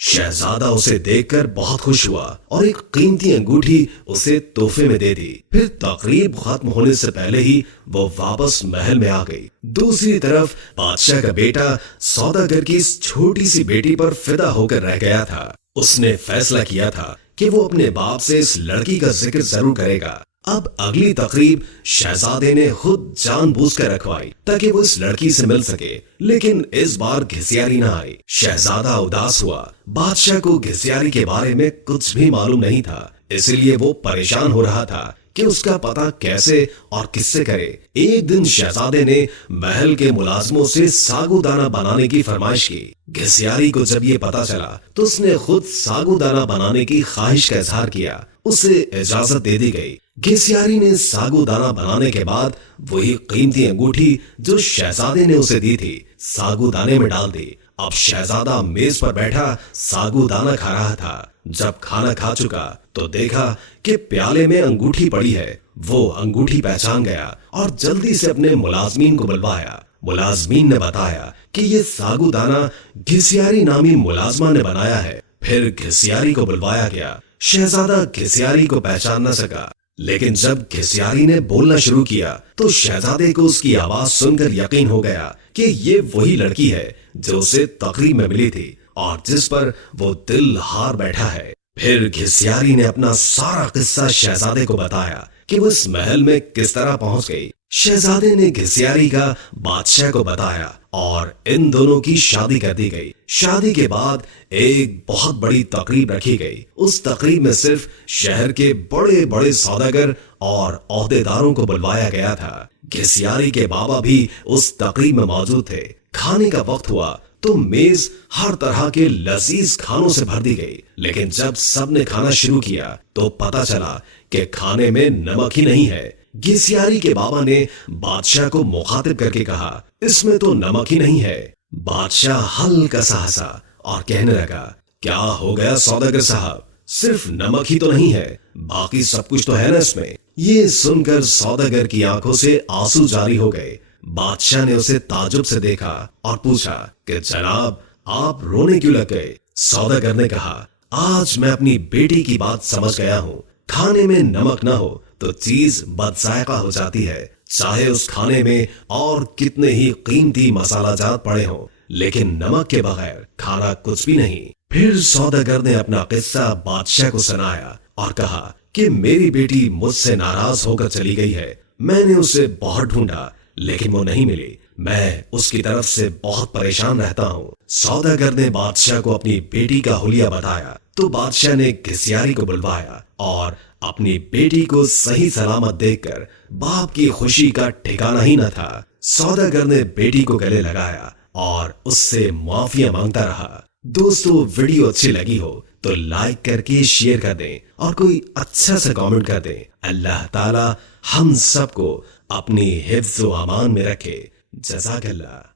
शहजादा उसे देखकर बहुत खुश हुआ और एक कीमती अंगूठी उसे तोहफे में दे दी। फिर तकरीब खत्म होने से पहले ही वो वापस महल में आ गई। दूसरी तरफ बादशाह का बेटा सौदागर की इस छोटी सी बेटी पर फिदा होकर रह गया था। उसने फैसला किया था कि वो अपने बाप से इस लड़की का जिक्र जरूर करेगा। अब अगली तकरीब शहजादे ने खुद जानबूझकर रखवाई ताकि वो इस लड़की से मिल सके, लेकिन इस बार घिसियारी न आई। शहजादा उदास हुआ। बादशाह को घिसियारी के बारे में कुछ भी मालूम नहीं था, इसलिए वो परेशान हो रहा था कि उसका पता कैसे और किससे करे। एक दिन शहजादे ने महल के मुलाजमों से सागुदाना बनाने की फरमाइश की। घिसियारी को जब ये पता चला तो उसने खुद सागुदाना बनाने की ख्वाहिश का इजहार किया। उसे इजाजत दे दी गई। घिसियारी ने सागुदाना बनाने के बाद वही कीमती अंगूठी जो शहजादे ने उसे दी थी सागुदाने में डाल दी। अब शहजादा मेज पर बैठा सागुदाना खा रहा था। जब खाना खा चुका तो देखा कि प्याले में अंगूठी पड़ी है। वो अंगूठी पहचान गया और जल्दी से अपने मुलाजमीन को बुलवाया। मुलाजमीन ने बताया कि ये सागुदाना घिसियारी नामी मुलाजमा ने बनाया है। फिर घिसियारी को बुलवाया गया। शहजादा घिसियारी को पहचान न सका, लेकिन जब घिसियारी ने बोलना शुरू किया तो शहजादे को उसकी आवाज सुनकर यकीन हो गया कि ये वही लड़की है जो उसे तकरीब में मिली थी और जिस पर वो दिल हार बैठा है। फिर घिसियारी ने अपना सारा किस्सा शहजादे को बताया कि वो इस महल में किस तरह पहुंच गई। शहजादे ने घिसियारी का बादशाह को बताया और इन दोनों की शादी कर दी गई। शादी के बाद एक बहुत बड़ी तकरीब रखी गई। उस तकरीब में सिर्फ शहर के बड़े बड़े सौदागर और ओहदेदारों को बुलवाया गया था। घिसियारी के बाबा भी उस तकरीब में मौजूद थे। खाने का वक्त हुआ तो मेज हर तरह के लजीज खानों से भर दी गई, लेकिन जब सबने खाना शुरू किया तो पता चला कि खाने में नमक ही नहीं है। घिसियारी के बाबा ने बादशाह को मुखातिब करके कहा, इसमें तो नमक ही नहीं है। बादशाह हल्का सा हंसा और कहने लगा, क्या हो गया सौदागर साहब, सिर्फ नमक ही तो नहीं है, बाकी सब कुछ तो है ना इसमें। ये सुनकर सौदागर की आंखों से आंसू जारी हो गए। बादशाह ने उसे ताजुब से देखा और पूछा कि जनाब आप रोने क्यों लग गए। सौदागर ने कहा, आज मैं अपनी बेटी की बात समझ गया हूँ। खाने में नमक ना हो तो चीज बदजायका हो जाती है, चाहे उस खाने में और कितने ही कीमती मसाला जात पड़े हों, लेकिन नमक के बगैर खाना कुछ भी नहीं। फिर सौदागर ने अपना किस्सा बादशाह को सुनाया और कहा कि मेरी बेटी मुझसे नाराज होकर चली गई है। मैंने उसे बहुत ढूंढा लेकिन वो नहीं मिली। मैं उसकी तरफ से बहुत परेशान रहता हूँ। सौदागर ने बादशाह को अपनी बेटी का हुलिया बताया तो बादशाह ने घिसियारी को बुलवाया और अपनी बेटी को सही सलामत देखकर बाप की खुशी का ठिकाना ही न था। सौदागर ने बेटी को गले लगाया और उससे माफिया मांगता रहा। दोस्तों, वीडियो अच्छी लगी हो तो लाइक करके शेयर कर दें और कोई अच्छा सा कमेंट कर दें। अल्लाह ताला हम सबको अपनी हिफ्ज़ व अमान में रखे। जज़ाकल्लाह।